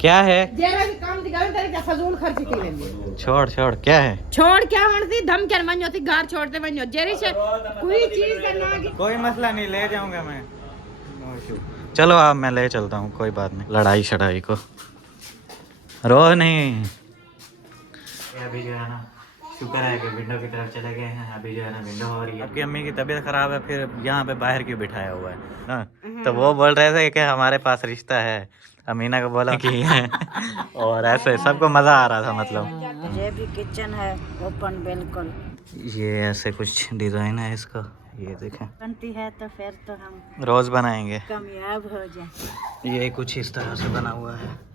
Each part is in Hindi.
क्या है छोड़ छोड़ क्या है छोड़ क्या मनती धम क्या मन होती घर छोड़ते मन हो जेरी से कोई चीज करना कोई मसला नहीं ले जाऊंगा मैं चलो आप मैं ले चलता हूँ कोई बात नहीं लड़ाई शड़ाई को रो नहीं अभी जो है ना शुक्र है कि विंडो की तरफ चले गए हैं अभी जो है ना विंडो हो रही है आपकी अम्मी की तबीयत खराब है फिर यहाँ पे बाहर क्यों बिठाया हुआ है ना तो वो बोल रहे थे कि हमारे पास रिश्ता है अमीना को बोला कि और ऐसे सबको मजा आ रहा था मतलब ये भी किचन है ओपन बिल्कुल ये ऐसे कुछ डिजाइन है इसका ये देखें बनती है तो फिर तो हम रोज बनाएंगे कामयाब हो जाए ये कुछ इस तरह से बना हुआ है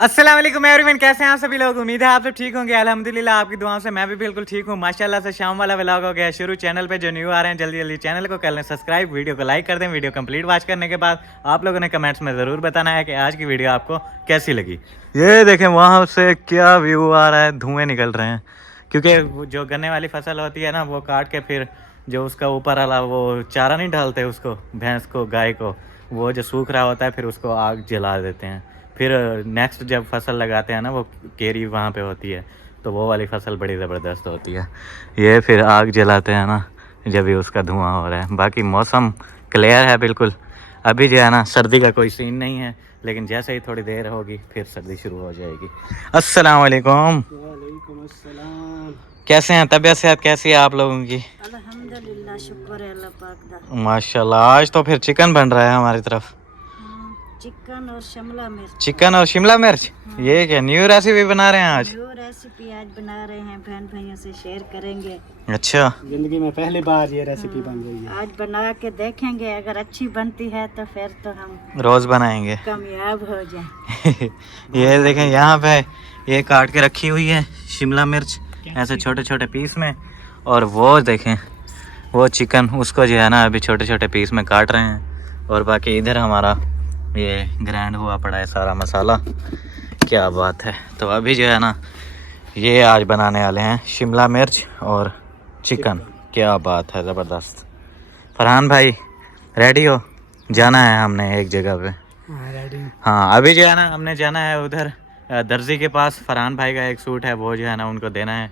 अस्सलाम वालेकुम एवरीवन कैसे हैं आप सभी लोग उम्मीद है आप सब ठीक होंगे अल्हम्दुलिल्लाह आपकी दुआओं से मैं भी बिल्कुल ठीक हूँ माशाल्लाह से शाम वाला व्लॉग हो गया शुरू चैनल पे जो न्यू आ रहे हैं जल्दी जल्दी चैनल को कर लें सब्सक्राइब वीडियो को लाइक कर दें वीडियो कंप्लीट वॉच करने के बाद आप लोगों ने कमेंट्स में ज़रूर बताना है कि आज की वीडियो आपको कैसी लगी ये देखें वहाँ से क्या व्यू आ रहा है धुएँ निकल रहे हैं क्योंकि जो गन्ने वाली फसल होती है ना वो काट के फिर जो उसका ऊपर वाला वो चारा नहीं डालते उसको भैंस को गाय को वो जो सूख रहा होता है फिर उसको आग जला देते हैं फिर नेक्स्ट जब फसल लगाते हैं ना वो केरी वहाँ पे होती है तो वो वाली फसल बड़ी ज़बरदस्त होती है ये फिर आग जलाते हैं ना जब भी उसका धुआं हो रहा है बाकी मौसम क्लियर है बिल्कुल अभी जो है ना सर्दी का कोई सीन नहीं है लेकिन जैसे ही थोड़ी देर होगी फिर सर्दी शुरू हो जाएगी अस्सलाम वालेकुम कैसे हैं तबीयत सेहत कैसी है आप लोगों की अल्हम्दुलिल्लाह शुक्र है अल्लाह पाक दा माशाल्लाह आज तो फिर चिकन बन रहा है हमारी तरफ चिकन और शिमला मिर्च चिकन और शिमला मिर्च ये क्या न्यू रेसिपी बना रहे हैं आज न्यू रेसिपी आज बना रहे हैं बहन भाइयों से शेयर करेंगे अच्छा जिंदगी में पहली बार ये रेसिपी बन रही है आज बना के देखेंगे अगर अच्छी बनती है तो फिर तो हम रोज बनाएंगे कामयाब हो जाए ये देखें यहाँ पे ये काट के रखी हुई है शिमला मिर्च ऐसे छोटे छोटे पीस में और वो देखें वो चिकन उसको जो है ना अभी छोटे छोटे पीस में काट रहे हैं और बाकी इधर हमारा ये ग्राइंड हुआ पड़ा है सारा मसाला क्या बात है तो अभी जो है ना ये आज बनाने वाले हैं शिमला मिर्च और चिकन क्या बात है ज़बरदस्त फरहान भाई रेडी हो जाना है हमने एक जगह पे हाँ अभी जो है ना हमने जाना है उधर दर्जी के पास फरहान भाई का एक सूट है वो जो है ना उनको देना है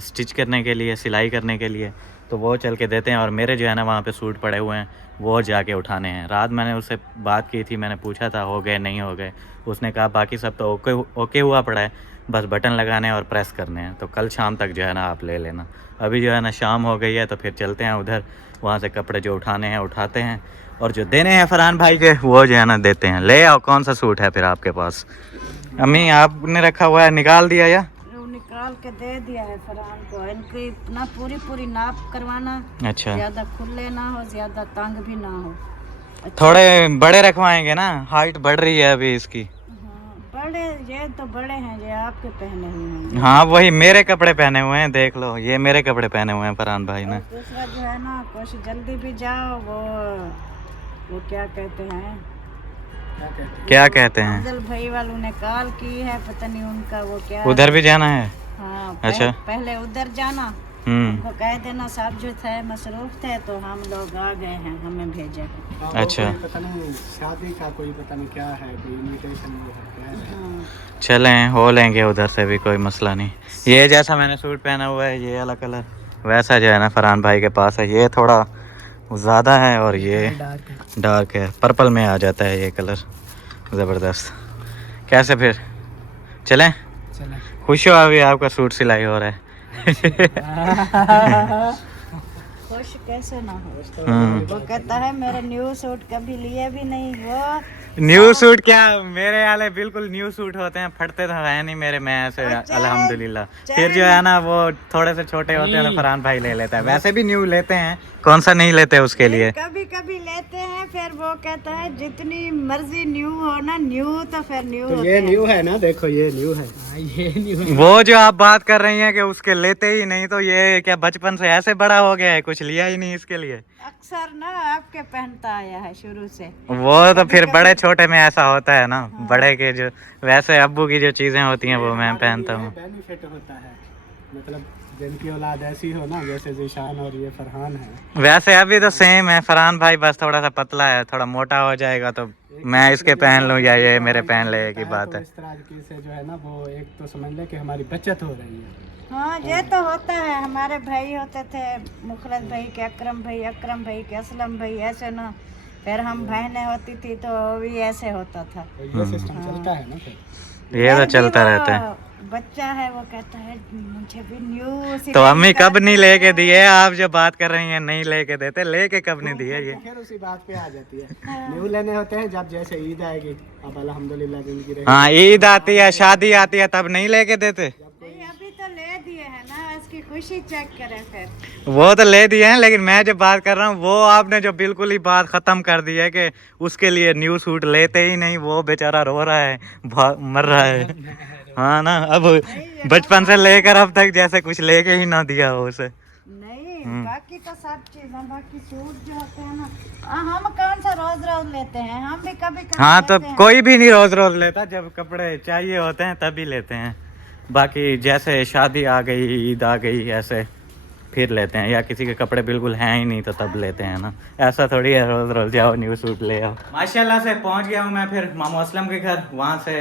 स्टिच करने के लिए सिलाई करने के लिए तो वो चल के देते हैं और मेरे जो है ना वहाँ पे सूट पड़े हुए हैं वो जाके उठाने हैं रात मैंने उससे बात की थी मैंने पूछा था हो गए नहीं हो गए उसने कहा बाकी सब तो ओके हुआ पड़ा है बस बटन लगाने और प्रेस करने हैं तो कल शाम तक जो है ना आप ले लेना अभी जो है ना शाम हो गई है तो फिर चलते हैं उधर वहाँ से कपड़े जो उठाने हैं उठाते हैं और जो देने हैं फरहान भाई के वो जो है ना देते हैं ले आओ कौन सा सूट है फिर आपके पास अम्मी आपने रखा हुआ है निकाल दिया या निकाल के दे दिया है फरहान को इनकी ना पूरी नाप करवाना अच्छा ज्यादा खुले ना हो ज्यादा तंग भी ना हो अच्छा। थोड़े बड़े रखवाएंगे ना हाइट बढ़ रही है अभी इसकी बड़े ये तो बड़े हैं ये आपके पहने हुए हैं हाँ वही मेरे कपड़े पहने हुए हैं देख लो ये मेरे कपड़े पहने हुए हैं फरहान भाई ने दूसरा जो है ना कुछ जल्दी भी जाओ वो क्या कहते हैं अफजल भाई वालों ने कॉल की है पता नहीं उनका वो क्या उधर भी जाना है हाँ अच्छा पहले उधर जाना उनको कह देना साहब जो थे मसरूफ थे तो हम लोग आ गए हैं हमें भेजा अच्छा पता नहीं शादी का कोई पता नहीं क्या है कोई इनविटेशन है चलें हो लेंगे उधर से भी कोई मसला नहीं ये जैसा मैंने सूट पहना हुआ है ये वाला कलर वैसा जो है ना फरहान भाई के पास है ये थोड़ा ज़्यादा है और ये डार्क है पर्पल में आ जाता है ये कलर ज़बरदस्त कैसे फिर चलें खुश हो अभी आपका सूट सिलाई हो रहा है खुश कैसे ना हो वो कहता है मेरे न्यू सूट कभी लिए भी नहीं वो न्यू सूट क्या मेरे वाले बिल्कुल न्यू सूट होते हैं फटते तो है नहीं मेरे में ऐसे अल्हम्दुलिल्लाह फिर जो है ना वो थोड़े से छोटे होते हैं तो फरहान भाई ले लेता है वैसे भी न्यू लेते हैं कौन सा नहीं लेते उसके लिए कभी कभी लेते हैं फिर वो कहता है जितनी मर्जी न्यू हो ना न्यू तो फिर न्यू तो ये न्यू है ना देखो ये न्यू है ये न्यू है वो जो आप बात कर रही हैं कि उसके लेते ही नहीं तो ये क्या बचपन से ऐसे बड़ा हो गया है कुछ लिया ही नहीं इसके लिए अक्सर ना आपके पहनता आया है शुरू से वो तो फिर बड़े छोटे में ऐसा होता है ना बड़े के जो वैसे अब्बू की जो चीजें होती हैं वो मैं पहनता हूँ बेनिफिट होता है मतलब जिनकी औलाद ऐसी हो ना, जैसे जीशान और ये फरहान है। वैसे अभी तो सेम है फरहान भाई, बस थोड़ा सा पतला है, थोड़ा मोटा हो जाएगा तो मैं इसके पहन लूँ या ये मेरे पहन ले की बात तो है। इस तरह से जो है ना, वो एक तो समझ ले कि हमारी बचत हो रही है। हाँ ये तो होता है। हमारे भाई होते थे, मुखरत भाई के अकरम भाई के असलम भाई, ऐसे ना। फिर हम बहनें होती थी तो भी ऐसे होता था। तो ये सिस्टम चलता है ना फिर। ये तो फिर भी चलता वो रहता है। बच्चा है, वो कहता है मुझे भी न्यू। तो अम्मी कब नहीं लेके दिए? आप जो बात कर रही हैं नहीं लेके देते, लेके कब नहीं दिए ये? फिर उसी बात पे आ जाती है। न्यू लेने होते हैं जब जैसे ईद आएगी, अब अल्हम्दुलिल्लाह जिंदगी रही। हाँ ईद आती है, शादी आती है, तब नहीं लेके देते। नहीं अभी तो ले दिए है ना, इसकी खुशी चेक करें फिर। वो तो ले दिए हैं, लेकिन मैं जो बात कर रहा हूँ वो आपने जो बिल्कुल ही बात खत्म कर दी है कि उसके लिए न्यू सूट लेते ही नहीं, वो बेचारा रो रहा है, मर रहा है। हाँ ना, अब बचपन से लेकर अब तक जैसे कुछ लेके ही ना दिया हो उसे। नहीं बाकी तो सब चीजें, बाकी सूट जो होते हैं ना, हम कौन सा रोज रोज लेते हैं, हम भी कभी कभी हाँ तो लेते हैं। कोई भी नहीं रोज रोज लेता, जब कपड़े चाहिए होते हैं तभी लेते हैं। बाकी जैसे शादी आ गई, ईद आ गई, ऐसे फिर लेते हैं, या किसी के कपड़े बिल्कुल हैं ही नहीं तो तब लेते हैं ना। ऐसा थोड़ी है रोज रोज जाओ न्यू सूट ले आओ। माशाल्लाह से पहुंच गया हूँ मैं फिर मामू असलम के घर। वहाँ से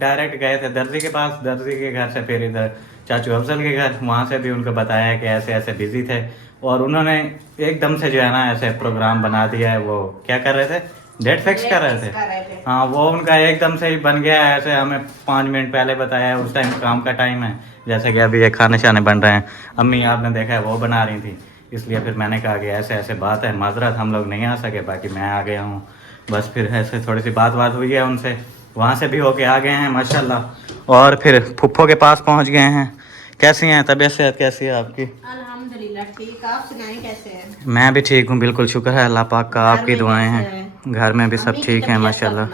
डायरेक्ट गए थे दर्जी के पास, दर्जी के घर से फिर इधर चाचू अफजल के घर। वहाँ से भी उनको बताया कि ऐसे ऐसे बिजी थे, और उन्होंने एकदम से जो है ना ऐसे प्रोग्राम बना दिया है। वो क्या कर रहे थे, डेट फिक्स कर रहे थे। हाँ वो उनका एकदम से ही बन गया है, ऐसे हमें 5 मिनट पहले बताया है। उस टाइम काम का टाइम है, जैसे कि अभी ये खाने शाने बन रहे हैं। अम्मी आपने देखा है वो बना रही थी, इसलिए फिर मैंने कहा कि ऐसे ऐसे बात है, माजरत हम लोग नहीं आ सके, बाकी मैं आ गया हूँ। बस फिर ऐसे थोड़ी सी बात हुई है उनसे, वहाँ से भी होके आ गए हैं माशाल्लाह। और फिर फुफ्फो के पास पहुँच गए हैं। कैसी हैं तबीयत सेहत कैसी है आपकी? अल्हम्दुलिल्लाह ठीक, आप सुनाएं कैसे हैं? मैं भी ठीक हूँ, बिल्कुल शुक्र है अल्लाह पाक का, आपकी दुआएं हैं। घर में भी सब ठीक है माशाल्लाह।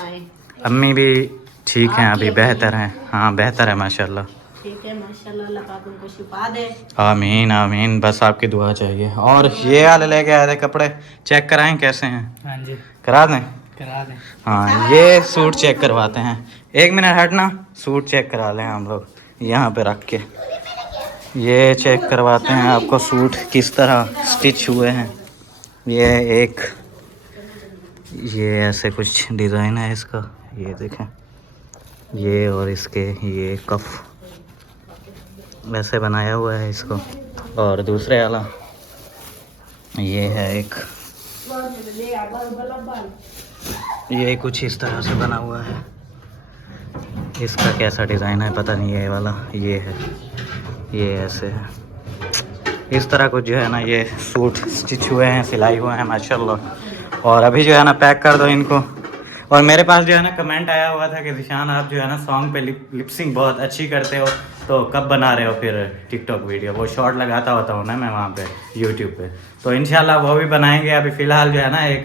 अम्मी भी ठीक हैं, अभी बेहतर हैं। हाँ बेहतर है माशाल्लाह। ठीक है माशाल्लाह, अल्लाह पाक उनको शिफा दे। आमीन आमीन, बस आपकी दुआ चाहिए। और ये वाले लेके आए थे कपड़े, चेक कराएं कैसे हैं? हाँ जी करा दें? करा दें। हाँ ये सूट चेक करवाते हैं। 1 मिनट हटना, सूट चेक करा लें हम लोग यहाँ पे रख के। ये चेक करवाते हैं आपको सूट किस तरह स्टिच हुए हैं। ये एक, ये ऐसे कुछ डिज़ाइन है इसका, ये देखें, ये और इसके ये कफ वैसे बनाया हुआ है इसको। और दूसरे वाला ये है एक, ये कुछ इस तरह से बना हुआ है। इसका कैसा डिज़ाइन है पता नहीं, ये वाला ये है, ये ऐसे है। इस तरह कुछ जो है ना ये सूट स्टिच हुए हैं, सिलाई हुए हैं माशाल्लाह। और अभी जो है ना पैक कर दो इनको। और मेरे पास जो है ना कमेंट आया हुआ था कि जिशान आप जो है ना सॉन्ग पे लिपसिंग बहुत अच्छी करते हो, तो कब बना रहे हो फिर टिकटॉक वीडियो? वो शॉर्ट लगाता होता हूँ ना मैं वहाँ पे यूट्यूब पे, तो इंशाल्लाह वो भी बनाएंगे। अभी फ़िलहाल जो है ना एक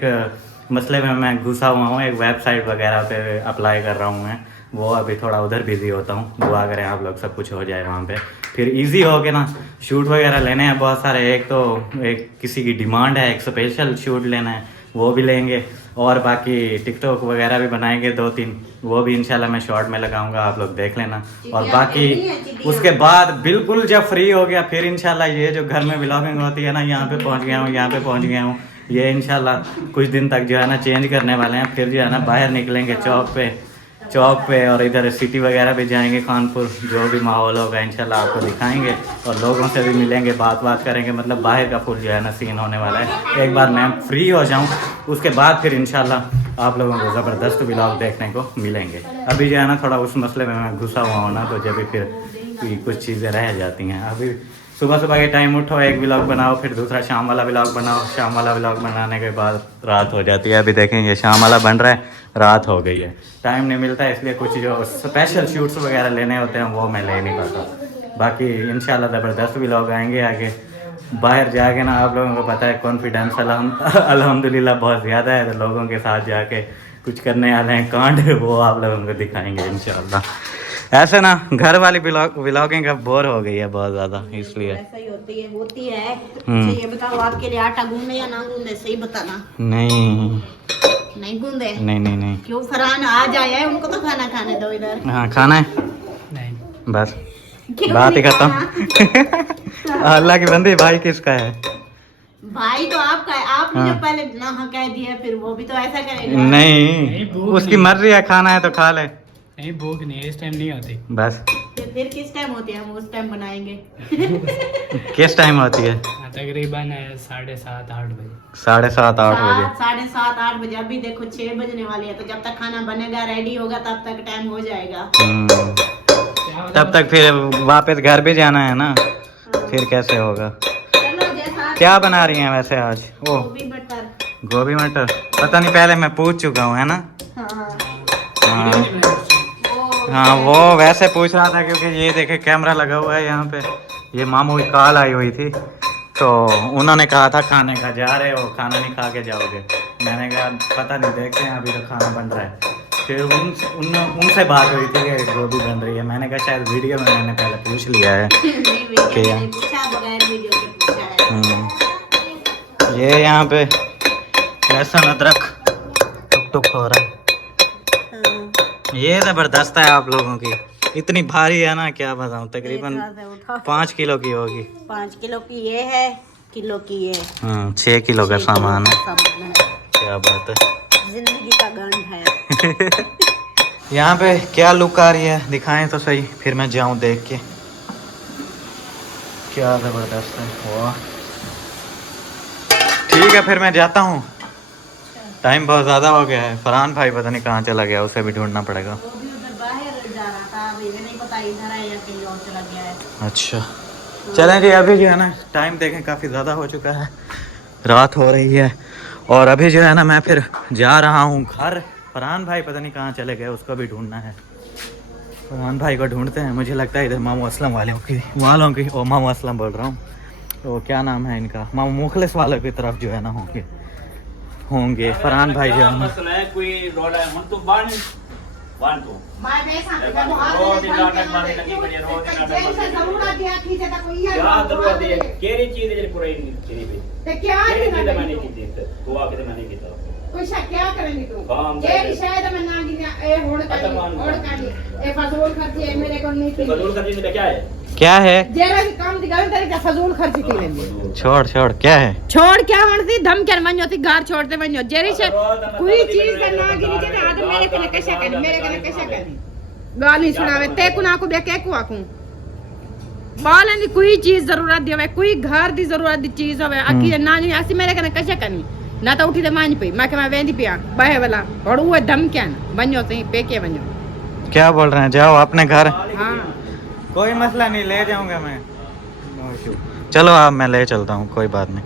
मसले में मैं घुसा हुआ हूँ, एक वेबसाइट वगैरह पे अप्लाई कर रहा हूँ मैं, वो अभी थोड़ा उधर बिजी होता हूँ। दुआ करें आप लोग, सब कुछ हो जाए वहाँ पे, फिर इजी हो के ना शूट वगैरह लेने हैं बहुत सारे। एक तो एक किसी की डिमांड है, एक स्पेशल शूट लेना है, वो भी लेंगे। और बाकी टिकटॉक वगैरह भी बनाएंगे 2-3, वो भी इंशाल्लाह मैं शॉर्ट में लगाऊंगा, आप लोग देख लेना। और बाकी उसके बाद बिल्कुल जब फ्री हो गया फिर इंशाल्लाह ये जो घर में व्लॉगिंग होती है ना, यहाँ पे पहुँच गया हूँ, यहाँ पे पहुँच गया हूँ, ये इंशाल्लाह कुछ दिन तक जो है ना चेंज करने वाले हैं। फिर जो है ना बाहर निकलेंगे चौक पे और इधर सिटी वगैरह भी जाएंगे, कानपुर, जो भी माहौल होगा इंशाल्लाह आपको दिखाएंगे। और लोगों से भी मिलेंगे, बात करेंगे, मतलब बाहर का फुल जो है ना सीन होने वाला है। एक बार मैं फ्री हो जाऊं उसके बाद फिर इंशाल्लाह आप लोगों को ज़बरदस्त व्लॉग देखने को मिलेंगे। अभी जो है ना थोड़ा उस मसले में मैं घुसा हुआ हूँ ना, तो जब भी फिर कुछ चीज़ें रह जाती हैं। अभी सुबह के टाइम उठो, एक व्लॉग बनाओ, फिर दूसरा शाम वाला व्लॉग बनाओ, शाम वाला व्लॉग बनाने के बाद रात हो जाती है। अभी देखें ये शाम वाला बन रहा है, रात हो गई है, टाइम नहीं मिलता, इसलिए कुछ जो स्पेशल शूट्स वगैरह लेने होते हैं वो मैं ले नहीं पाता। बाकी इंशाल्लाह ज़बरदस्त व्लॉग आएंगे आगे। बाहर जाके ना आप लोगों को पता है कॉन्फिडेंस अल्हम्दुलिल्लाह बहुत ज़्यादा है, तो लोगों के साथ जाके कुछ करने वाले हैं कांड, वो आप लोगों को दिखाएंगे इंशाल्लाह। ऐसे ना घर वाली व्लॉगिंग अब बोर हो गई है बहुत ज़्यादा, इसलिए ऐसा ही होती है। अच्छा ये बताओ, आपके लिए आटा गूंदे या ना गूंदे, सही बताना। नहीं गूंदे? नहीं। क्यों? फरहान आज आया है, उनको तो खाना खाने दो इधर। हाँ खाना है, नहीं बस बात ही खत्म। अल्लाह की बंदी, भाई किसका है? भाई तो आपका है, आपने जो पहले ना हाँ कह दिया, फिर वो भी तो ऐसा करेगा। नहीं, उसकी मर्जी है, खाना है तो खा ले। नहीं भूख नहीं, इस टाइम नहीं होती। बस फिर किस टाइम होती है? हम उस टाइम बनाएंगे। किस टाइम होती है? तकरीबन 7:30-8 बजे। 7:30-8 बजे। 7:30-8 बजे। अभी देखो 6 बजने वाली है, तो जब तक खाना बनेगा रेडी होगा तब तक टाइम हो जाएगा। तब तक फिर वापस घर भी जाना है ना, फिर कैसे होगा? चलो जैसा क्या बना रही हैं वैसे आज? ओ गोभी मटर। गोभी मटर, पता नहीं, पहले मैं पूछ चुका हूँ, है ना? हाँ हाँ, वो वैसे पूछ रहा था क्योंकि ये देखे कैमरा लगा हुआ है यहाँ पे। ये मामू की कॉल आई हुई थी, तो उन्होंने कहा था खाने का जा रहे हो, खाना नहीं खा के जाओगे? मैंने कहा पता नहीं, देखते हैं, अभी तो खाना बन रहा है। फिर उनसे बात हुई थी कि गोभी बन रही है। मैंने कहा शायद वीडियो में मैंने पहले पूछ लिया है कि ये यहाँ पे लहसुन अदरक टुक टुक हो रहा है। ये ज़बरदस्त है आप लोगों की, इतनी भारी है ना, क्या बताऊँ, तकरीबन 5 किलो की होगी। 5 किलो की ये है, किलो की ये। 6 किलो का सामान है। सामान है। क्या बात है, जिंदगी का गंध है। यहाँ पे क्या लुक आ रही है, दिखाएं तो सही, फिर मैं जाऊँ देख के। क्या ज़बरदस्त है, वाह। ठीक है, फिर मैं जाता हूँ, टाइम बहुत ज़्यादा हो गया है। फरहान भाई पता नहीं कहाँ चला गया, उसे भी ढूंढना पड़ेगा। वो भी उधर बाहर जा रहा था, अभी नहीं पता इधर है या कहीं और चला गया है। अच्छा, चलें जी, अभी जो है ना टाइम देखें, काफ़ी ज़्यादा हो चुका है, रात हो रही है। और अभी जो है ना मैं फिर जा रहा हूँ घर। फरहान भाई पता नहीं कहाँ चले गए, उसको भी ढूंढना है। फरहान भाई को ढूंढते हैं, मुझे लगता है इधर मामू असलम वालों की ओ मामू असलम बोल रहा हूँ, तो क्या नाम है इनका, मामू मुखलिस वालों की तरफ जो है ना होंगे फरहान भाई जो है। मैं बेसा रोज नाटक मारने लगी, मुझे रोज नाटक जैसे जरूरत दिया की जता कोई है क्या जरूरत है, केरी चीज है पूरा इन चीज पे ते क्या है मैंने की थी तो आके मैंने की था कोई शक क्या करेंगे तू ये शायद मैं ना गिना ए होड़ का ए फजूल खर्ची है मेरे को नहीं, फजूल खर्ची में क्या है जेरा की काम दिखावे तेरे क्या फजूल खर्ची थी लेंगे। छोड़ क्या है, छोड़ क्या मनती धम क्या मन होती घर छोड़ते बनो जेरी से कोई चीज का ना गिनी जे आदम मेरे कने कैसा कर गाली सुनावे ते कुना को बे के को आकू बाल नहीं कोई चीज जरूरत दी होवे, कोई घर दी जरूरत दी चीज होवे अकी ना नहीं ऐसी मेरे कने कैसा करनी ना तो उठी दे मान पे मैं के मैं वेंदी पिया बाहे वाला और वो धम क्या बनो सही पे के बनो। क्या बोल रहे हैं, जाओ अपने घर। हां कोई मसला नहीं, ले जाऊंगा मैं, चलो आप, मैं ले चलता हूँ, कोई बात नहीं,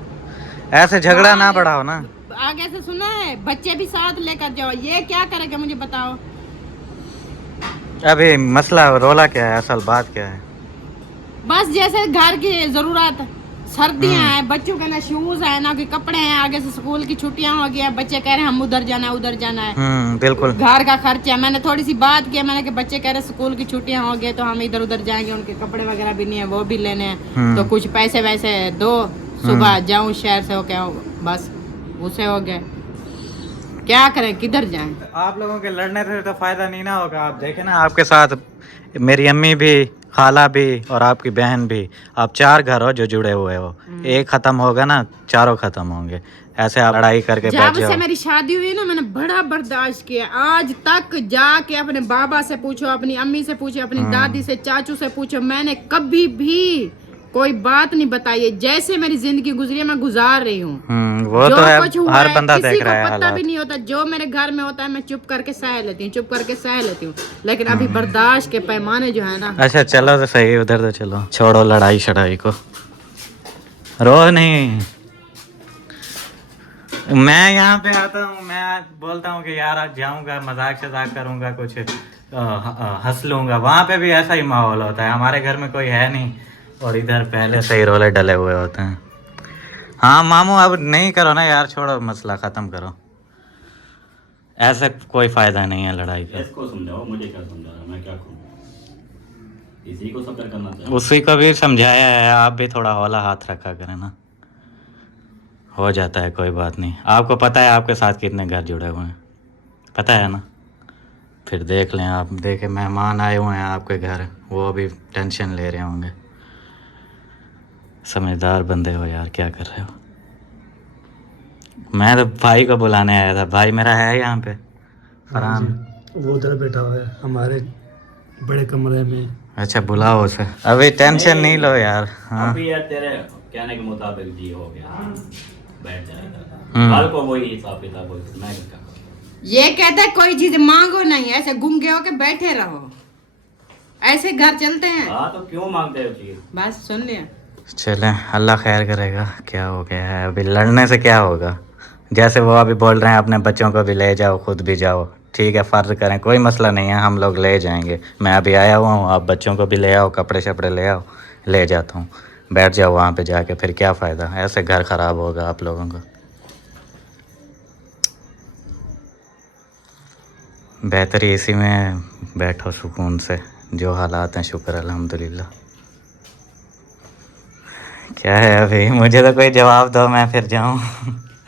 ऐसे झगड़ा ना बढ़ाओ ना। आगे से सुना है बच्चे भी साथ लेकर जाओ, ये क्या करेगा मुझे बताओ। अभी मसला रोला क्या है, असल बात क्या है? बस जैसे घर की जरूरत, सर्दियां हैं, बच्चों के ना शूज है ना कोई कपड़े हैं, आगे से स्कूल की छुट्टियां हो गई है, बच्चे कह रहे हैं हम उधर जाना है बिल्कुल, घर का खर्चा। मैंने थोड़ी सी बात की, मैंने कि बच्चे कह रहे स्कूल की छुट्टियां हो गई तो हम इधर उधर जाएंगे, उनके कपड़े वगैरह भी नहीं है वो भी लेने हैं, तो कुछ पैसे वैसे दो, सुबह जाऊं शहर से होके आऊं, बस उसे हो गए, क्या करें किधर जाएं। आप लोगों के लड़ने से तो फायदा नहीं ना होगा। आप देखें ना, आपके साथ मेरी अम्मी भी, खाला भी और आपकी बहन भी, आप 4 घर हो जो जुड़े हुए हो, एक खत्म होगा ना चारों खत्म होंगे। ऐसे आप लड़ाई करके बैठ जब जाओ। से मेरी शादी हुई ना मैंने बड़ा बर्दाश्त किया, आज तक जाके अपने बाबा से पूछो, अपनी अम्मी से पूछो, अपनी दादी से, चाचू से पूछो, मैंने कभी भी कोई बात नहीं बताई है। जैसे मेरी जिंदगी गुजरी है मैं गुजार रही हूँ, वो तो है, हर बंदा किसी देख रहा है को पता हालात। भी नहीं होता, जो मेरे घर में होता है मैं चुप करके सह लेती हूँ, लेकिन अभी बर्दाश्त के पैमाने जो है ना। अच्छा चलो तो सही, उधर तो चलो, छोड़ो लड़ाई शड़ाई को, रो नहीं। मैं यहाँ पे आता हूँ, मैं बोलता हूँ कि यार आज जाऊँगा, मजाक शजाक करूँगा, कुछ हंस लूँगा, वहाँ पे भी ऐसा ही माहौल होता है। हमारे घर में कोई है नहीं और इधर पहले से ही रोले डले हुए होते हैं। हाँ मामू, अब नहीं करो ना यार, छोड़ो, मसला ख़त्म करो, ऐसा कोई फ़ायदा नहीं है लड़ाई का। इसको समझाओ, मुझे क्या समझा रहा, मैं क्या करूँ, इसी को सफर करना चाहिए। उसी को भी समझाया है, आप भी थोड़ा हौला हाथ रखा करें ना, हो जाता है, कोई बात नहीं। आपको पता है आपके साथ कितने घर जुड़े हुए हैं, पता है ना, फिर देख लें आप, देखें मेहमान आए हुए हैं आपके घर, वो भी टेंशन ले रहे होंगे। समझदार बंदे हो यार, क्या कर रहे हो। मैं तो भाई को बुलाने आया था, भाई मेरा है यहाँ पे फरहान। वो उधर बैठा हुआ है हमारे बड़े कमरे में। अच्छा बुलाओ उसे, अभी टेंशन नहीं लो यार। हाँ अभी यार तेरे कहने के मुताबिक जी हो गया, बैठ जाएगा हम्म। कल को वही हिसाब किताब हो, मैं क्या करूं? ये कहता है कोई चीज मांगो नहीं, ऐसे गुम गए हो के बैठे रहो, ऐसे घर चलते हैं। हाँ तो क्यों मांगते हो चीज? बस सुन लिया। चले अल्लाह खैर करेगा। क्या हो गया है, अभी लड़ने से क्या होगा। जैसे वो अभी बोल रहे हैं अपने बच्चों को भी ले जाओ, खुद भी जाओ, ठीक है फ़र्ज करें, कोई मसला नहीं है, हम लोग ले जाएंगे। मैं अभी आया हुआ हूँ, आप बच्चों को भी ले आओ, कपड़े शपड़े ले आओ, ले जाता हूँ। बैठ जाओ वहाँ पे जाके, फिर क्या फ़ायदा, ऐसे घर ख़राब होगा आप लोगों का। बेहतरी इसी में बैठो सुकून से, जो हालात हैं शुक्र अल्हम्दुलिल्लाह। क्या है अभी, मुझे तो कोई जवाब दो, मैं फिर जाऊँ।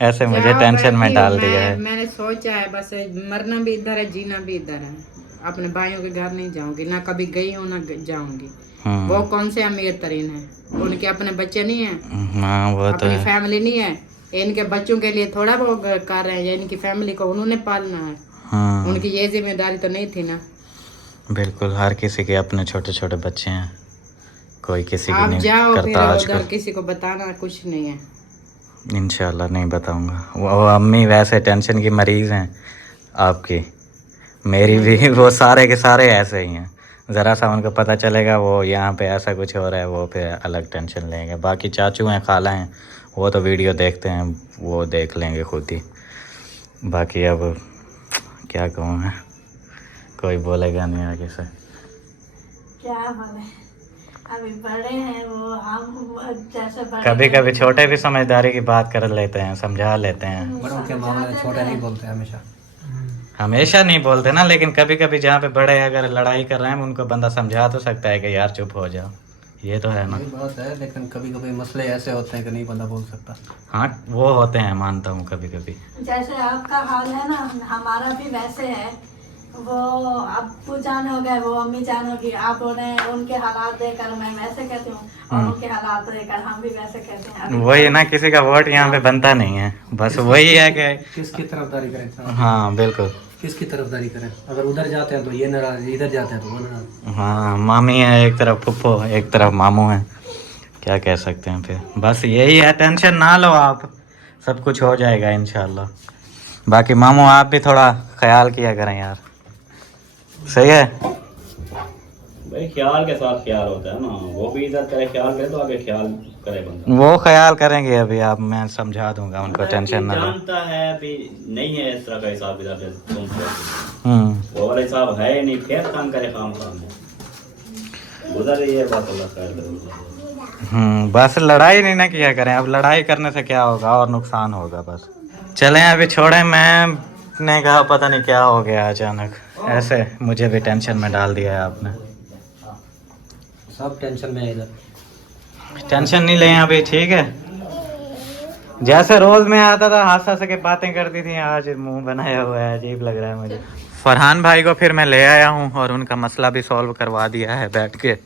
ऐसे मुझे जाओ, टेंशन में बैठी डाल हूँ, दिया है। मैंने सोचा है बस मरना भी इधर है, जीना भी इधर है। अपने भाइयों के घर नहीं जाऊंगी, ना कभी गई हूँ ना जाऊंगी। वो कौन से अमीर तरीन है, उनके अपने बच्चे नहीं है, हाँ वो तो अपनी है। फैमिली नहीं है। इनके बच्चों के लिए थोड़ा वो कर रहे हैं, या इनकी फैमिली को उन्होंने पालना है। हाँ उनकी ये जिम्मेदारी तो नहीं थी ना। बिल्कुल, हर किसी के अपने छोटे छोटे बच्चे हैं, कोई किसी की आप नहीं जाओ फिर करता उधर, आजकल। किसी को बताना कुछ नहीं है। इंशाल्लाह नहीं बताऊंगा। वो अम्मी वैसे टेंशन की मरीज़ हैं आपकी, मेरी भी। वो सारे के सारे ऐसे ही हैं, ज़रा सा उनको पता चलेगा वो यहाँ पे ऐसा कुछ हो रहा है, वो फिर अलग टेंशन लेंगे। बाकी चाचू हैं, खाला हैं, वो तो वीडियो देखते हैं, वो देख लेंगे खुद ही। बाकी अब क्या कहूँ मैं, कोई बोलेगा नहीं आगे से। क्या बोले, अभी बड़े हैं वो, हम जैसे बड़े कभी कभी छोटे भी समझदारी की बात कर लेते हैं, समझा लेते हैं। बड़ों के मामले में छोटे नहीं बोलते हमेशा। हमेशा नहीं बोलते ना, लेकिन कभी कभी जहाँ पे बड़े अगर लड़ाई कर रहे हैं, उनको बंदा समझा तो सकता है कि यार चुप हो जाओ, ये तो है ना। यही बात है, लेकिन कभी कभी मसले ऐसे होते हैं कि नहीं बंदा बोल सकता। हाँ वो होते हैं, मानता हूँ कभी कभी। जैसे आपका हाल है ना, हमारा भी वैसे है। वो अब्बू जान हो गए, वो अम्मी जान होगी, आप उन्हें उनके हालात देखकर मैं वैसे कहती हूँ, और उनके हालात देखकर हम भी वैसे कहते हैं। अभी वही ना, किसी का वोट यहाँ पे बनता नहीं है, बस वही है कि किसकी तरफदारी करें? हाँ बिल्कुल। किसकी तरफदारी करें? अगर उधर जाते हैं तो ये नाराज, इधर जाते हैं तो वो नाराज। हाँ मामी है एक तरफ, फुप्पो एक तरफ, मामू है, क्या कह सकते हैं फिर। बस यही है, टेंशन ना लो आप, सब कुछ हो जाएगा इंशाल्लाह। बाकी मामू आप भी थोड़ा ख्याल किया करें यार, सही है। भाई ख्याल के साथ ख्याल होता है ना, वो भी इधर करे ख्याल करे तो आगे ख्याल करे बंदा। वो ख्याल करेंगे अभी, आप मैं समझा दूंगा उनको, टेंशन ना लो। जानता है अभी नहीं है इस तरह का हिसाब किताब जैसे तुम सोचते हम्म। वो वाला हिसाब है ही नहीं, फिर काम करे काम में गुजर रही है बात, अल्लाह खैर करे। बस लड़ाई नहीं ना किया करें, अब लड़ाई करने से क्या होगा और नुकसान होगा। बस चलें अभी छोड़ें, मैंने कहा पता नहीं क्या हो गया अचानक, ऐसे मुझे भी टेंशन में डाल दिया है आपने। सब टेंशन में है इधर। टेंशन नहीं लें अभी, ठीक है। जैसे रोज में आता था हंस हंस के बातें करती थी, आज मुंह बनाया हुआ है, अजीब लग रहा है मुझे। फरहान भाई को फिर मैं ले आया हूँ और उनका मसला भी सॉल्व करवा दिया है बैठ के।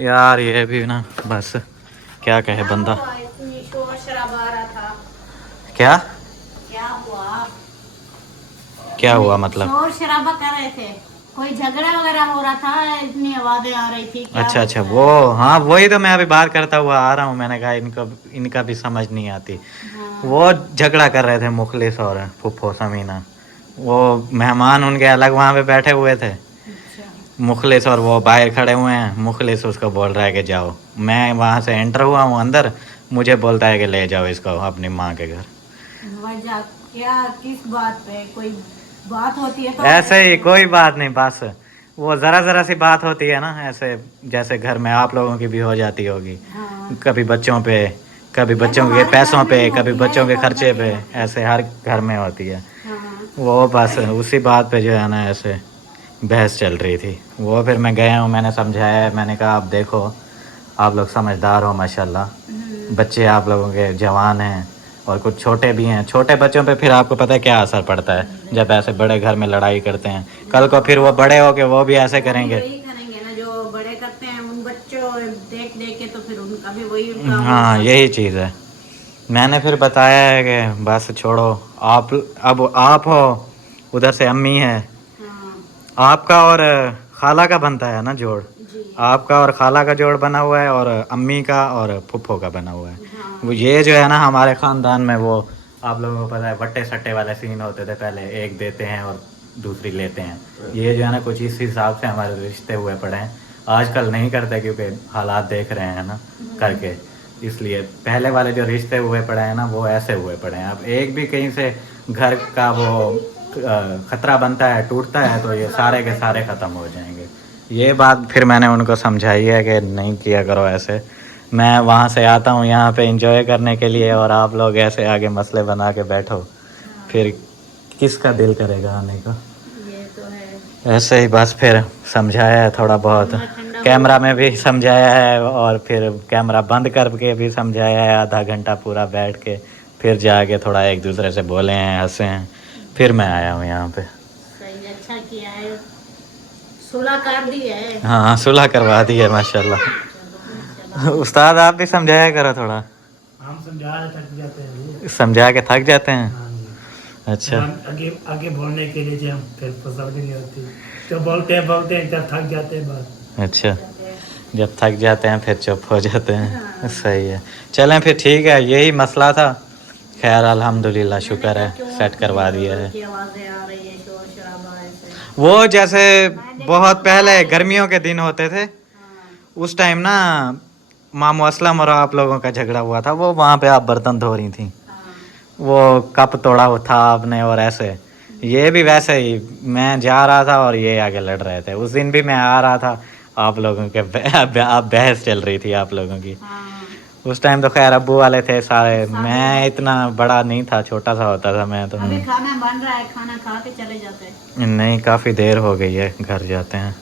यार ये भी ना, बस क्या कहे बंदा। इतनी शोर शराबा आ रहा था, क्या क्या हुआ? क्या हुआ मतलब? शोर शराबा कर रहे थे, कोई झगड़ा वगैरह हो रहा था, इतनी आवाजें आ रही थी। क्या अच्छा होता है? वो, हाँ वही तो मैं अभी बात करता हुआ आ रहा हूँ। मैंने कहा इनका भी समझ नहीं आती। हाँ। वो झगड़ा कर रहे थे मुखलिस और फुफ्फो समीना, वो मेहमान उनके अलग वहाँ पे बैठे हुए थे। अच्छा। मुखलिस और वो बाहर खड़े हुए हैं। मुखलिस उसको बोल रहा है कि जाओ, मैं वहाँ से एंटर हुआ हूँ अंदर, मुझे बोलता है कि ले जाओ इसको अपनी माँ के घर। वजह क्या, किस बात पे? कोई बात होती है तो ऐसे ही कोई बात नहीं, बस वो ज़रा सी बात होती है ना, ऐसे जैसे घर में आप लोगों की भी हो जाती होगी, हाँ। कभी बच्चों पे, कभी बच्चों के हमारे पैसों घर पे, में भी कभी होती है, बच्चों के घर खर्चे में पे, भी होती है। ऐसे हर घर में होती है। हाँ। वो बस उसी बात पे जो है ना ऐसे बहस चल रही थी। वो फिर मैं गया हूँ, मैंने समझाया, मैंने कहा आप देखो, आप लोग समझदार हो माशाल्लाह, बच्चे आप लोगों के जवान हैं और कुछ छोटे भी हैं। छोटे बच्चों पे फिर आपको पता है क्या असर पड़ता है जब ऐसे बड़े घर में लड़ाई करते हैं, कल को फिर वो बड़े हो के वो भी ऐसे करेंगे। वही करेंगे ना जो बड़े करते हैं, उन बच्चों देख देख के तो फिर उनका अभी वही उनका हाँ यही चीज़ है। मैंने फिर बताया है कि बस छोड़ो, आप अब आप हो, उधर से अम्मी है, हाँ आपका और खाला का बनता है ना जोड़, जी आपका और खाला का जोड़ बना हुआ है और अम्मी का और फुफ्फो का बना हुआ है। हाँ वो ये जो है ना हमारे ख़ानदान में वो आप लोगों को पता है वट्टे सट्टे वाले सीन होते थे, पहले एक देते हैं और दूसरी लेते हैं। ये जो है ना कुछ इस हिसाब से हमारे रिश्ते हुए पड़े हैं। आजकल नहीं करते क्योंकि हालात देख रहे हैं ना करके, इसलिए पहले वाले जो रिश्ते हुए पड़े हैं ना वो ऐसे हुए पड़े हैं। अब एक भी कहीं से घर का वो ख़तरा बनता है, टूटता है, तो ये सारे के सारे ख़त्म हो जाएंगे। ये बात फिर मैंने उनको समझाई है कि नहीं किया करो ऐसे। मैं वहाँ से आता हूँ यहाँ पे एंजॉय करने के लिए और आप लोग ऐसे आगे मसले बना के बैठो, फिर किसका दिल करेगा आने का। ये तो है। ऐसे ही बस फिर समझाया है थोड़ा बहुत, कैमरा में भी समझाया है और फिर कैमरा बंद करके भी समझाया है, आधा घंटा पूरा बैठ के, फिर जाके थोड़ा एक दूसरे से बोले हैं, हंसे हैं, फिर मैं आया हूँ यहाँ पे। सही, अच्छा किया है, सुलह कर दी है। हाँ सुलह करवा दी है माशाल्लाह। उस्ताद आप भी समझाया करो थोड़ा। हम समझा थक जाते हैं। समझा के थक जाते हैं। हाँ जी। अच्छा आगे आगे बोलने के लिए जो हम फिर पसंद नहीं होती, तो बोलते हैं तब थक जाते हैं बस। अच्छा, जब थक जाते हैं फिर चुप हो जाते हैं। सही है, चलें फिर ठीक है, यही मसला था। खैर अल्हम्दुलिल्लाह शुक्र है सेट करवा दिया है। की आवाजें आ रही है, शोर शराबा ऐसे। वो जैसे बहुत पहले गर्मियों के दिन होते थे उस टाइम ना मामू असलम और आप लोगों का झगड़ा हुआ था, वो वहाँ पे आप बर्तन धो रही थी, वो कप तोड़ा हुआ था आपने, और ऐसे ये भी वैसे ही मैं जा रहा था और ये आगे लड़ रहे थे। उस दिन भी मैं आ रहा था, आप लोगों के आप बहस चल रही थी आप लोगों की। हाँ उस टाइम तो खैर अब्बू वाले थे सारे, मैं इतना बड़ा नहीं था, छोटा सा होता था मैं तो। अभी खाना बन रहा है, खाना खा के चले जाते हैं। नहीं काफ़ी देर हो गई है, घर जाते हैं।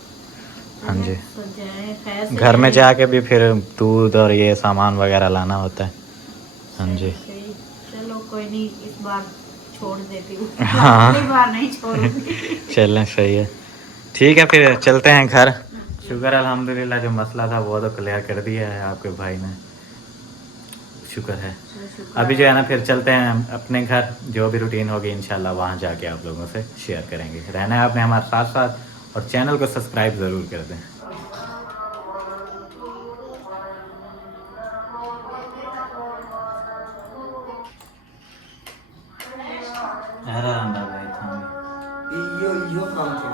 हाँ जी, सोचे खैर से घर में जाए। जाके भी फिर दूध और ये सामान वगैरह लाना होता है। हाँ जी सही, चलो कोई नहीं, इस बार छोड़ देती हूँ। हाँ। अगली बार नहीं छोड़ूंगी। चलें सही है, ठीक है फिर चलते हैं घर। शुक्र अल्हम्दुलिल्लाह जो मसला था वो तो क्लियर कर दिया है आपके भाई ने, शुक्र है। अभी जो है ना फिर चलते हैं अपने घर, जो भी रूटीन होगी इंशाल्लाह वहाँ जाके आप लोगों से शेयर करेंगे। रहना है आपने हमारे साथ साथ और चैनल को सब्सक्राइब ज़रूर कर दें। यो काम थे।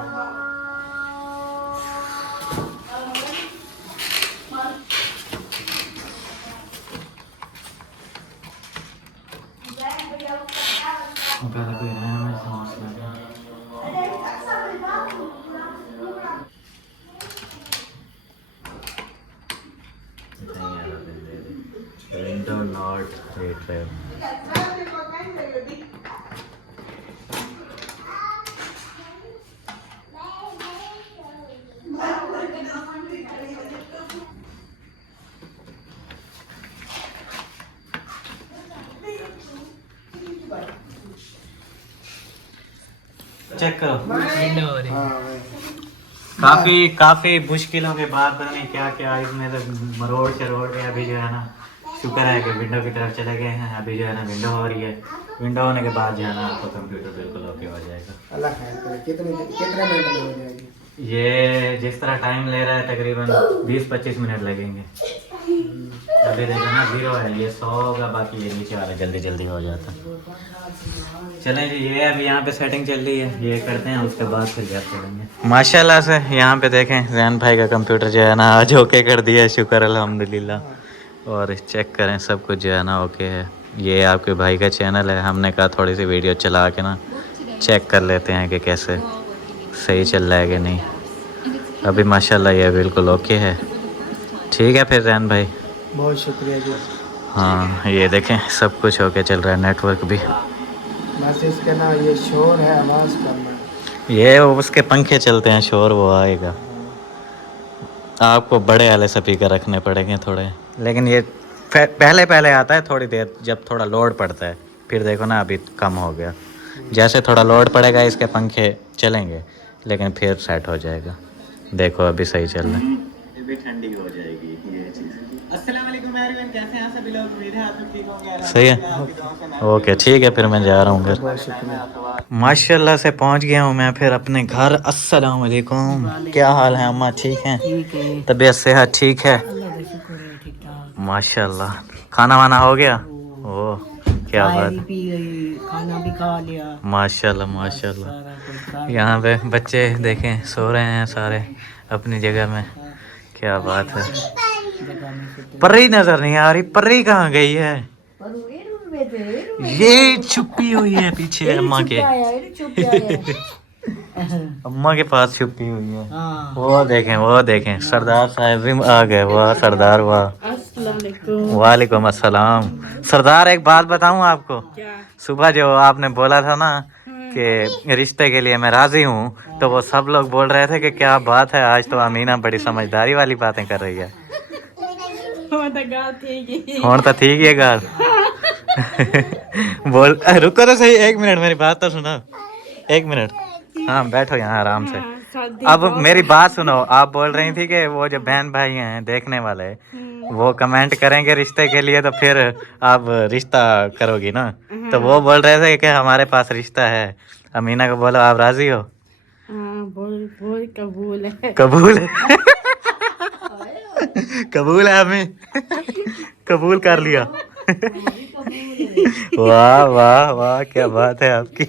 Window not retrieved. चेक करो, काफी मुश्किलों के बाद पता नहीं क्या क्या इसमें तो मरोड़ चरोड़ के अभी जो है ना शुक्र है कि विंडो की तरफ चले गए हैं। अभी जो है ना विंडो हो रही है, विंडो होने के बाद जो है ना आपको कंप्यूटर बिल्कुल ओके हो जाएगा। अल्लाह खैर करे। कितने मिनट में हो जाएगी? ये जिस तरह टाइम ले रहा है तकरीबन 20-25 मिनट लगेंगे। अभी देखो ना 0 है, ये 100 होगा, बाकी ये नीचे वाला जल्दी जल्दी हो जाता है। चलें जी, ये अभी यहाँ पे सेटिंग चल रही है, ये करते हैं उसके बाद फिर गैप करेंगे। माशाल्लाह से यहाँ पे देखें जैन भाई का कंप्यूटर जो है ना आज ओके कर दिया है, शुक्र अल्हम्दुलिल्लाह। और चेक करें सब कुछ जो है ना ओके है। ये आपके भाई का चैनल है, हमने कहा थोड़ी सी वीडियो चला के ना चेक कर लेते हैं कि कैसे सही चल रहा है कि नहीं। अभी माशाल्लाह ये बिल्कुल ओके है। ठीक है फिर जैन भाई, बहुत शुक्रिया जी। हाँ ये देखें सब कुछ ओके चल रहा है, नेटवर्क भी। बस इसका ना ये शोर है, आवाज़ करना है। ये उसके पंखे चलते हैं, शोर वो आएगा। आपको बड़े वाले स्पीकर रखने पड़ेंगे थोड़े, लेकिन ये पहले आता है थोड़ी देर जब थोड़ा लोड पड़ता है, फिर देखो ना अभी कम हो गया। जैसे थोड़ा लोड पड़ेगा इसके पंखे चलेंगे, लेकिन फिर सेट हो जाएगा। देखो अभी सही चल रहा है, ये भी ठंडी हो जाएगी ये चीज़। अस्सलाम वालेकुम एवरीवन, कैसे हैं सभी लोग? उम्मीद है आप लोग ठीक होंगे। सही है, ओके ठीक है, फिर मैं जा रहा हूँ घर। माशाल्लाह से पहुँच गया हूँ मैं फिर अपने घर। अस्सलाम वालेकुम, क्या हाल है अम्मा? ठीक हैं? तबीयत सेहत ठीक है? माशाल्लाह। खाना वाना हो गया? ओह क्या बात, पी गई, खाना भी खा लिया। माशाल्लाह माशाल्लाह। यहाँ पे बच्चे देखें सो रहे हैं सारे अपनी जगह में, क्या बात है। परी नजर नहीं आ रही, परी कहाँ गई है? ये छुपी हुई है पीछे अम्मा के, अम्मा के पास छुपी हुई है। वो देखें सरदार साहब भी आ गए। वाह सरदार वाह। वालेकुम अस्सलाम। सरदार एक बात बताऊं आपको, सुबह जो आपने बोला था ना कि रिश्ते के लिए मैं राजी हूँ, तो वो सब लोग बोल रहे थे कि क्या बात है, आज तो अमीना बड़ी समझदारी वाली बातें कर रही है। और तो ठीक है गाल। बोल रुको तो सही, एक मिनट मेरी बात तो सुनो, एक मिनट। हाँ बैठो यहाँ आराम से। अब मेरी बात सुनो, आप बोल रही थी कि वो जो बहन भाई हैं देखने वाले, वो कमेंट करेंगे रिश्ते के लिए, तो फिर आप रिश्ता करोगी ना? तो वो बोल रहे थे कि हमारे पास रिश्ता है। अमीना को बोलो आप राजी हो? बोल कबूल है। कबूल है। कबूल है, हमें कबूल कर लिया। वाह वाह वाह, क्या बात है आपकी।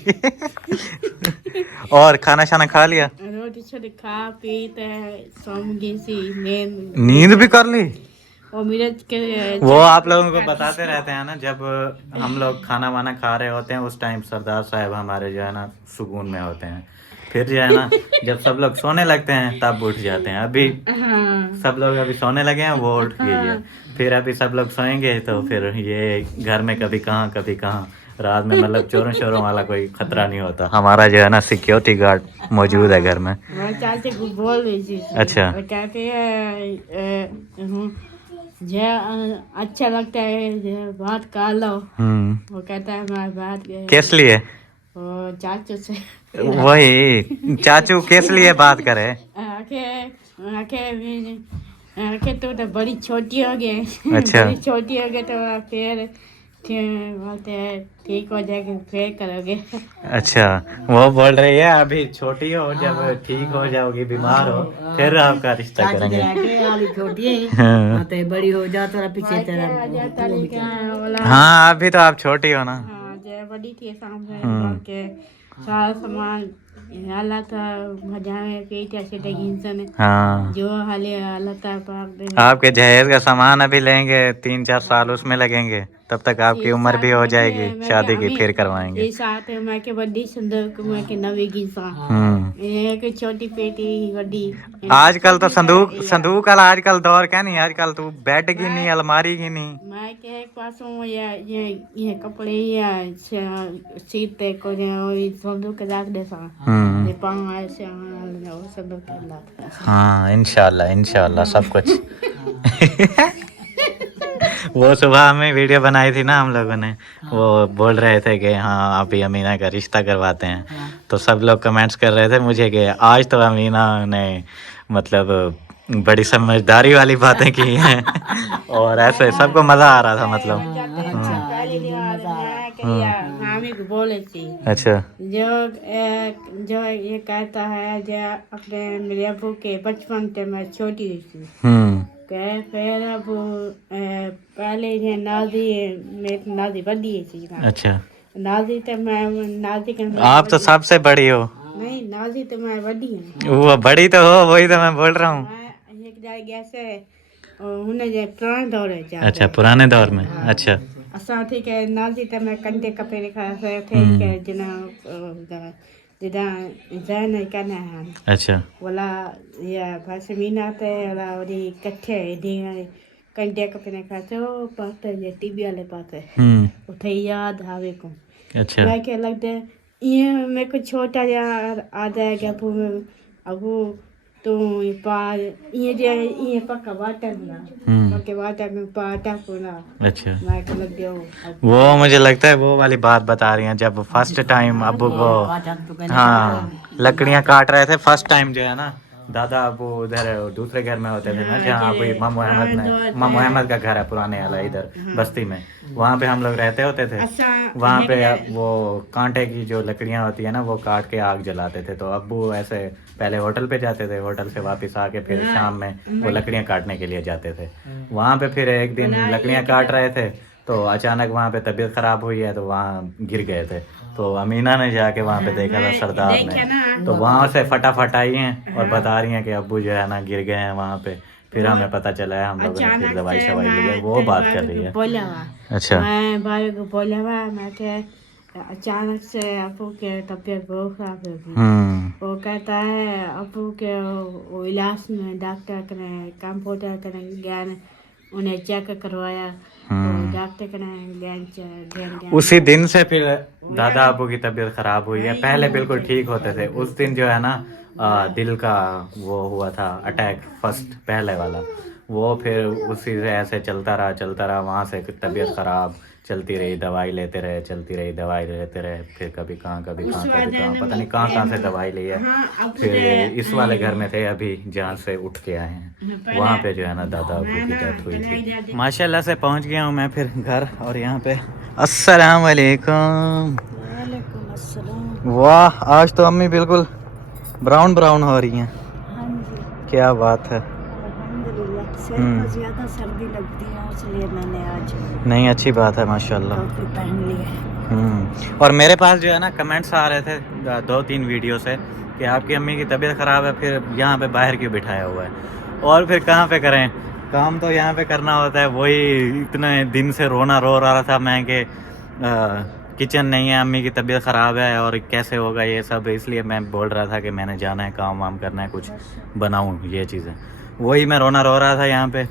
और खाना शाना खा लिया? रोटी छोटी खा पी नींद भी कर ली? और मिर्च के वो आप लोगों को बताते रहते हैं ना, जब हम लोग खाना वाना खा रहे होते हैं उस टाइम सरदार साहब हमारे जो है ना सुकून में होते हैं। फिर जो है ना जब सब लोग सोने लगते हैं तब उठ जाते हैं। अभी सब लोग अभी सोने लगे हैं, वो उठ गई है। फिर अभी सब लोग सोएंगे तो फिर ये घर में कभी कहाँ रात में मतलब चोरों शोरों वाला कोई खतरा नहीं होता। हमारा जो है ना सिक्योरिटी गार्ड मौजूद है घर में। चाचा को बोल रही थी। अच्छा। कहते हैं अच्छा लगता है बात कर लो। वो कहता है मैं बात किस लिए? चाचू से। वही चाचू किस लिए बात करे? आखे तो बड़ी छोटी हो गई। अच्छा। बड़ी छोटी हो गई तो फिर बोलते हैं ठीक हो जाएगी फिर करोगे। अच्छा, वो बोल रही है अभी छोटी हो, जब ठीक हो जाओगी बीमार हो फिर आपका रिश्ता करेंगे। छोटी है तो बड़ी हो जा थोड़ा पीछे तरह। हाँ अभी तो आप छोटी हो ना। बड़ी थी सामने के सारा सामान अल्लाह था मजा में पेट ऐसे टेंशन हाँ। जो हाले अल्लाह था पाक। आपके जहेज का सामान अभी लेंगे, 3-4 साल उसमें लगेंगे, तब तक आपकी उम्र भी हो जाएगी शादी की, फिर करवाएंगे। ये साथ है मैं के बड़ी सुंदर मैं के नवी की सा एक छोटी पेटी बड़ी। आजकल तो संदूक आजकल दौर क्या नहीं, आजकल तो बेड की नहीं, अलमारी की नहीं। मैं के एक पासों ये कपड़े या सीते को संदूक रख दे सा। हाँ इंशाल्लाह सब कुछ। वो सुबह हमें वीडियो बनाई थी ना हम लोगों ने, वो बोल रहे थे कि हाँ अभी अमीना का रिश्ता करवाते हैं, तो सब लोग कमेंट्स कर रहे थे मुझे कि आज तो अमीना ने मतलब बड़ी समझदारी वाली बातें की हैं। और ऐसे सबको मज़ा आ रहा था मतलब। बोले थी अच्छा। जो ये कहता है जो अपने मेरे अबू के बचपन से मैं छोटी थी। फिर अब पहले ये नाजी बड़ी थी। अच्छा। नाजी तो मैं नाजी के आप तो सबसे बड़ी हो। नहीं नाजी तो मैं बड़ी हूँ। वो बड़ी तो हो, वही तो मैं बोल रहा हूँ। पुराने दौर है। अच्छा पुराने दौर में। अच्छा। असा ठीक है नाजी तो मैं कंटे कपड़े लिखा है ठीक है जना जिदा जाने करना है। अच्छा। वाला या पश्मीना ते वाला और कट्ठे दी कंटे कपड़े का तो पाते ये टीवी वाले पाते उठे याद आवे को। अच्छा। मैं क्या लगता है ये मेरे को छोटा यार आ जाएगा अब तो ये पार ये पक्का वाटर ना पक्के वाटर में पाटा पूरा। अच्छा। मैं क्या लग गया वो मुझे लगता है वो वाली बात बता रही हैं जब फर्स्ट टाइम अब्बू को हाँ लकड़ियाँ काट रहे थे फर्स्ट टाइम जो है ना, दादा अबू उधर दूसरे घर में होते थे ना, जहाँ अभी मामू अहमद का घर है पुराने वाला इधर बस्ती में, वहाँ पे हम लोग रहते होते थे। वहाँ पे वो कांटे की जो लकड़ियाँ होती है ना, वो काट के आग जलाते थे। तो अब्बू ऐसे पहले होटल पे जाते थे, होटल से वापस आके फिर शाम में वो लकड़ियाँ काटने के लिए जाते थे। वहाँ पे फिर एक दिन लकड़ियाँ काट रहे थे तो अचानक वहाँ पे तबीयत खराब हुई है, तो वहाँ गिर गए थे। तो अमीना ने जाके वहाँ पे देखा था सरदार ने, तो वहाँ से फटाफट आई हैं और बता रही हैं कि अब्बू जो है ना गिर गए हैं वहाँ पे। फिर हमें पता चला है, हम लोगों ने फिर दवाई शवाई ली है, वो बात कर रही है। अच्छा, मैं भाई को बोला हुआ मैं के अचानक से अपू के तबीयत बहुत खराब हो गई। वो कहता है अपू के वो इलाज में डॉक्टर कने कंप्यूटर कने ज्ञान उन्हें चेक करवाया, तो डॉक्टर कने ज्ञान उसी दिन से फिर दादा अबू की तबीयत खराब हुई है। पहले बिल्कुल ठीक होते थे, उस दिन जो है ना दिल का वो हुआ था अटैक, फर्स्ट पहले वाला, वो फिर उसी से ऐसे चलता रहा। वहाँ से तबीयत खराब चलती रही, दवाई लेते रहे, चलती रही, दवाई लेते रहे, फिर कभी कहाँ पता नहीं कहाँ से दवाई ली है। फिर इस वाले घर में थे अभी जहाँ से उठ के आए हैं, वहाँ पे जो है ना दादा अबू की डेथ हुई थी। माशाल्लाह से पहुँच गया हूँ मैं फिर घर, और यहाँ पे अस्सलाम वालेकुम। वाह, आज तो अम्मी बिल्कुल ब्राउन हो रही हैं। क्या बात है। ज्यादा सर्दी लगती है इसलिए मैंने आज नहीं, अच्छी बात है माशाल्लाह पहन ली है। और मेरे पास जो है ना कमेंट्स आ रहे थे 2-3 वीडियो से कि आपकी अम्मी की तबीयत ख़राब है, फिर यहाँ पे बाहर क्यों बिठाया हुआ है। और फिर कहाँ पे करें काम, तो यहाँ पे करना होता है। वही इतने दिन से रो रहा था मैं कि किचन नहीं है, अम्मी की तबीयत ख़राब है और कैसे होगा ये सब, इसलिए मैं बोल रहा था कि मैंने जाना है, काम वाम करना है, कुछ बनाऊँ ये चीज़ें। वही मैं रो रहा था यहाँ पे,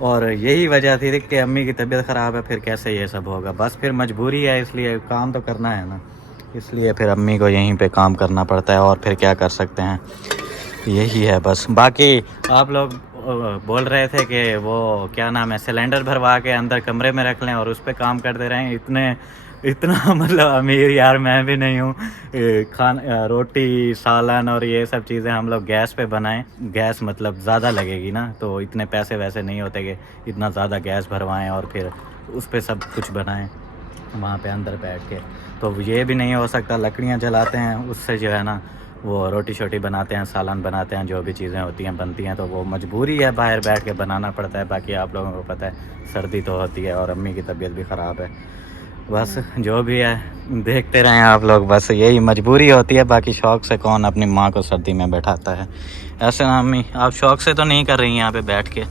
और यही वजह थी कि अम्मी की तबीयत ख़राब है, फिर कैसे ये सब होगा। बस फिर मजबूरी है, इसलिए काम तो करना है ना, इसलिए फिर अम्मी को यहीं पे काम करना पड़ता है, और फिर क्या कर सकते हैं, यही है बस। बाकी आप लोग बोल रहे थे कि वो क्या नाम है, सिलेंडर भरवा के अंदर कमरे में रख लें और उस पर काम करते रहें। इतना मतलब अमीर यार मैं भी नहीं हूँ। रोटी सालन और ये सब चीज़ें हम लोग गैस पे बनाएं, गैस मतलब ज़्यादा लगेगी ना, तो इतने पैसे वैसे नहीं होते कि इतना ज़्यादा गैस भरवाएं और फिर उस पे सब कुछ बनाएं वहाँ पे अंदर बैठ के। तो ये भी नहीं हो सकता, लकड़ियाँ जलाते हैं, उससे जो है ना वो रोटी शोटी बनाते हैं, सालन बनाते हैं, जो भी चीज़ें होती हैं बनती हैं, तो वो मजबूरी है, बाहर बैठ के बनाना पड़ता है। बाकी आप लोगों को पता है सर्दी तो होती है और अम्मी की तबीयत भी ख़राब है। बस जो भी है देखते रहें आप लोग, बस यही मजबूरी होती है। बाकी शौक़ से कौन अपनी माँ को सर्दी में बैठाता है। ऐसे ना अम्मी, आप शौक़ से तो नहीं कर रही हैं यहाँ पे बैठ के?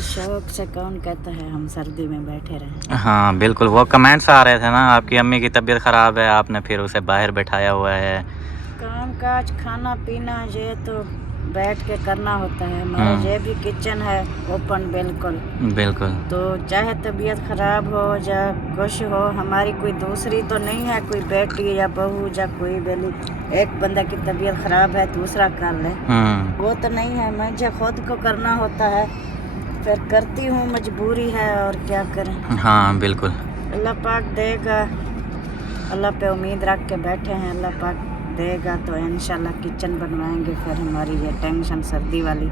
शौक से कौन कहता है हम सर्दी में बैठे रहें। हाँ बिल्कुल, वो कमेंट्स आ रहे थे ना आपकी अम्मी की तबीयत ख़राब है, आपने फिर उसे बाहर बैठाया हुआ है। काम काज खाना पीना ये तो बैठ के करना होता है। मेरा ये भी किचन है ओपन बिल्कुल, तो चाहे तबीयत खराब हो या कुछ हो, हमारी कोई दूसरी तो नहीं है, कोई बेटी या बहू या कोई बेली एक बंदा की तबीयत खराब है दूसरा कर ले, वो तो नहीं है। मुझे खुद को करना होता है, फिर करती हूँ, मजबूरी है और क्या करें। हाँ बिल्कुल, अल्लाह पाक देगा, अल्लाह पे उम्मीद रख के बैठे हैं, अल्लाह पाक देगा तो इंशाल्लाह किचन बनवाएंगे, फिर हमारी ये टेंशन सर्दी वाली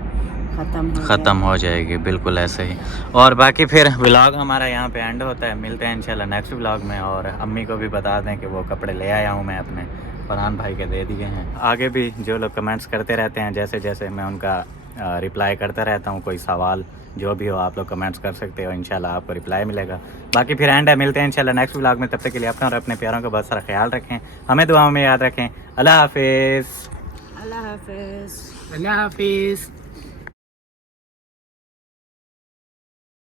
ख़त्म हो जाएगी। बिल्कुल ऐसे ही। और बाकी फिर व्लॉग हमारा यहाँ पे एंड होता है, मिलते हैं इंशाल्लाह नेक्स्ट व्लॉग में। और अम्मी को भी बता दें कि वो कपड़े ले आया हूँ मैं अपने, फरहान भाई के दे दिए हैं। आगे भी जो लोग कमेंट्स करते रहते हैं, जैसे जैसे मैं उनका रिप्लाई करता रहता हूँ, कोई सवाल जो भी हो आप लोग कमेंट्स कर सकते हो, इंशाल्लाह आपको रिप्लाई मिलेगा। बाकी फिर एंड है, मिलते हैं इंशाल्लाह नेक्स्ट व्लॉग में। तब तक के लिए अपना और अपने प्यारों का बहुत सारा ख्याल रखें, हमें दुआओं में याद रखें। अल्लाह हाफिज़। अल्लाह हाफिज़। अल्लाह हाफिज़।